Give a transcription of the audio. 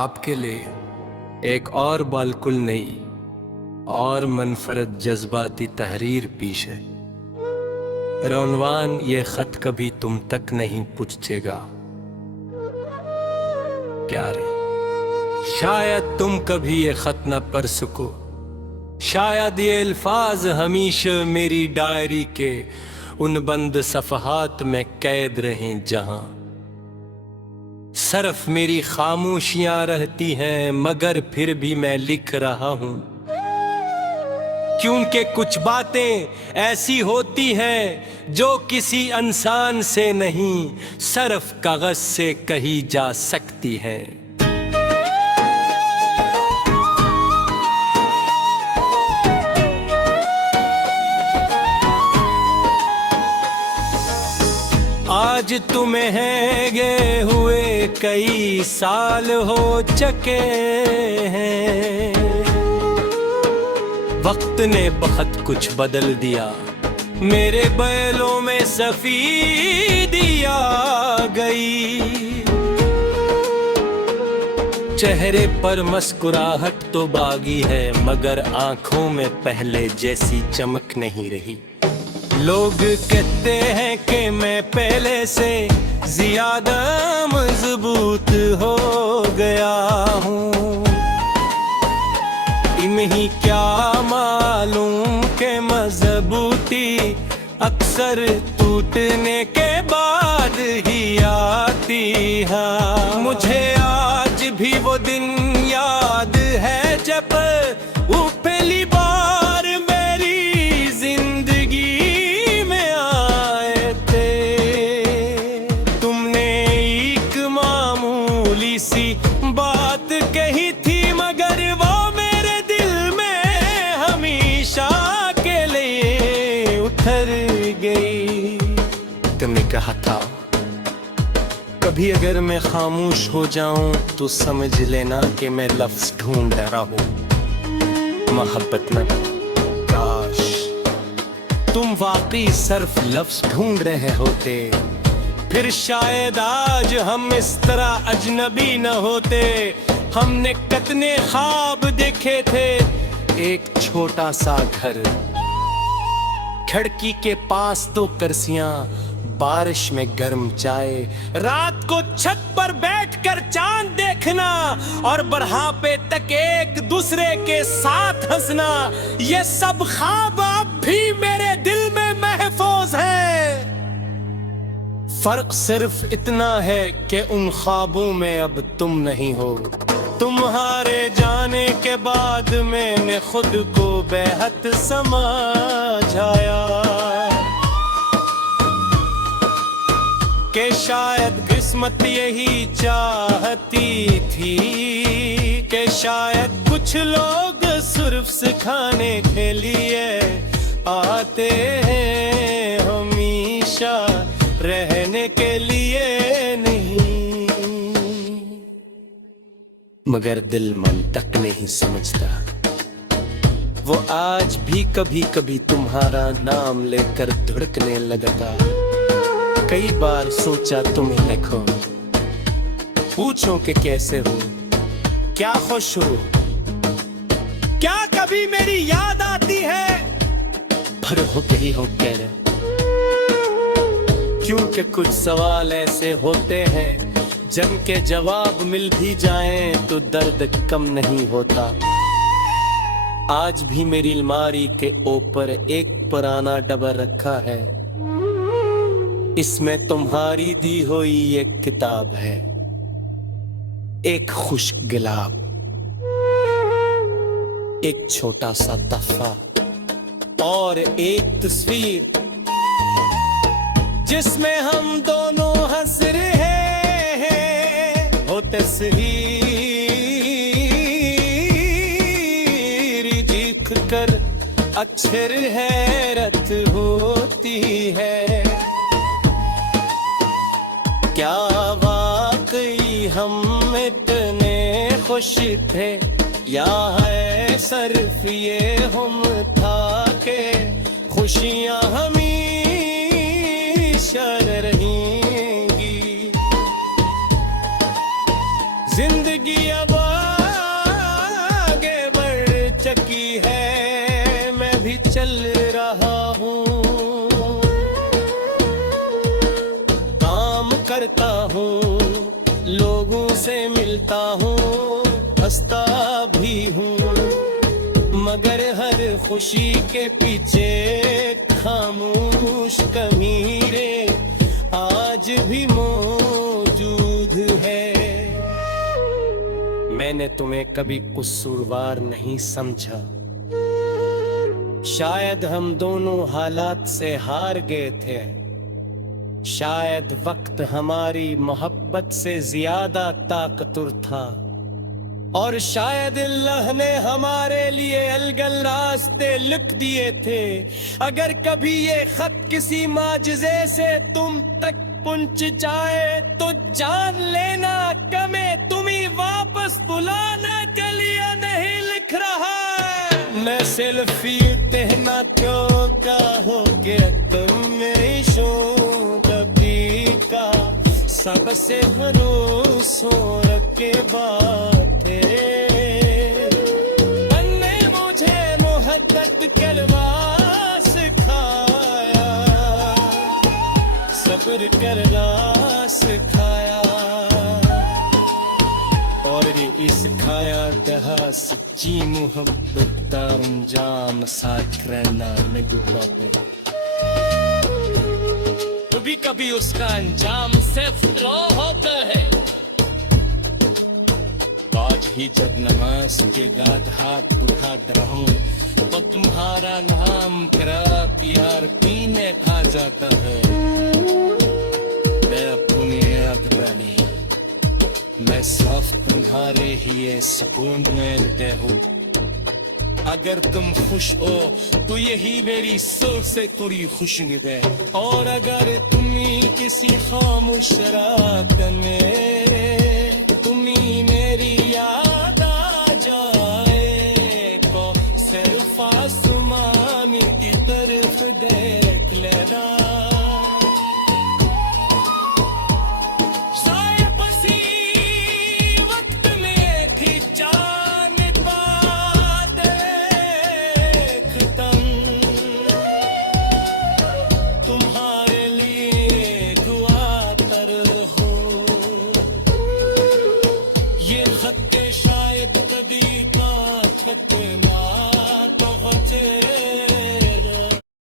आपके लिए एक और बालकुल नई और मनफरद जज्बाती तहरीर पेश है। रौनवान ये खत कभी तुम तक नहीं पहुंचेगा प्यारे, शायद तुम कभी ये खत न पढ़ सको, शायद ये अल्फाज हमेशा मेरी डायरी के उन बंद सफ़हात में कैद रहें जहां सिर्फ मेरी खामोशियां रहती हैं, मगर फिर भी मैं लिख रहा हूं, क्योंकि कुछ बातें ऐसी होती हैं जो किसी इंसान से नहीं सिर्फ कागज से कही जा सकती हैं। आज तुम्हें है गए हुए कई साल हो चुके हैं, वक्त ने बहुत कुछ बदल दिया, मेरे बैलों में सफेदी आ गई, चेहरे पर मुस्कुराहट तो बागी है, मगर आंखों में पहले जैसी चमक नहीं रही। लोग कहते हैं कि मैं पहले से ज्यादा मजबूत हो गया हूँ, इन्हीं क्या मालूम के मजबूती अक्सर टूटने के बाद ही आती है। मुझे आज भी वो दिन याद है जब वो पहली बार मेरी जिंदगी में आए थे। तुमने एक मामूली सी बात कही थी, मगर वो मेरे दिल में हमेशा के लिए उतर गई। तुमने कहा था कभी अगर मैं खामोश हो जाऊं तो समझ लेना कि मैं लफ्ज ढूंढ रहा हूं, मोहब्बत में। काश तुम वाकई सिर्फ लफ्ज ढूंढ रहे होते, फिर शायद आज हम इस तरह अजनबी न होते। हमने कितने ख्वाब देखे थे, एक छोटा सा घर, खिड़की के पास दो कुर्सियां, बारिश में गर्म चाय, रात को छत पर बैठकर चांद देखना और बुढ़ापे तक एक दूसरे के साथ हंसना, ये सब ख्वाब अब भी मेरे दिल में महफूज है। फर्क सिर्फ इतना है कि उन ख्वाबों में अब तुम नहीं हो। तुम्हारे जाने के बाद मैंने खुद को बेहद समझाया कि शायद किस्मत यही चाहती थी कि शायद कुछ लोग सिर्फ सिखाने के लिए आते हैं, हमेशा रहने के लिए नहीं। मगर दिल मन तक नहीं समझता, वो आज भी कभी कभी तुम्हारा नाम लेकर धड़कने लगता। कई बार सोचा तुम्हें देखो, पूछो कि कैसे हो, क्या खुश हो, क्या कभी मेरी याद आती है, पर हो गई हो कह रहे। क्योंकि कुछ सवाल ऐसे होते हैं जिनके जवाब मिल भी जाएं तो दर्द कम नहीं होता। आज भी मेरी अलमारी के ऊपर एक पुराना डब्बा रखा है, इसमें तुम्हारी दी हुई एक किताब है, एक खुश्क गुलाब, एक छोटा सा तोहफा और एक तस्वीर जिसमें हम दोनों हंस रहे हैं। हो तस्वीर देख कर अक्सर हैरत होती है, क्या वाकई हम इतने खुश थे, या है सिर्फ ये हम था के खुशियां हमेशा रहेंगी। जिंदगी अब चल रहा हूँ, काम करता हूँ, लोगों से मिलता हूँ, हंसता भी हूँ, मगर हर खुशी के पीछे खामोश कमीरे आज भी मौजूद है। मैंने तुम्हें कभी कसूरवार नहीं समझा, शायद हम दोनों हालात से हार गए थे, शायद वक्त हमारी मोहब्बत से ज्यादा ताकतवर था, और शायद अल्लाह ने हमारे लिए अलगल रास्ते लिख दिए थे। अगर कभी ये खत किसी माजिज़े से तुम तक पहुंच जाए तो जान लेना कि मैं तुम्हें वापस बुलाने के लिए नहीं लिख रहा है। मैं सेल्फी कहना क्यों का हो गया तुम कभी का सबसे भरोसों रखे बातें, तन्ने मुझे मोहब्बत करना सिखाया, सब्र करना सिखाया, और ये सिखाया कहा सच्ची मोहब्बत का अंजाम साथ रहना निगुना पे। कभी कभी उसका अंजाम सिर्फ रो होता है। आज ही जब नमाज के बाद हाथ उठा रहूं तो तुम्हारा नाम करा प्यार पीने आ जाता है। मैं अपनी याद वाली, मैं साफ तुम्हारे ही सुकून में लेते हूँ। अगर तुम खुश हो तो यही मेरी सबसे थोड़ी खुशी है, और अगर तुम्हें किसी खामोश रात में तुम्हें मेरी याद आ जाए तो सिर्फ आसमान की तरफ देख लेना।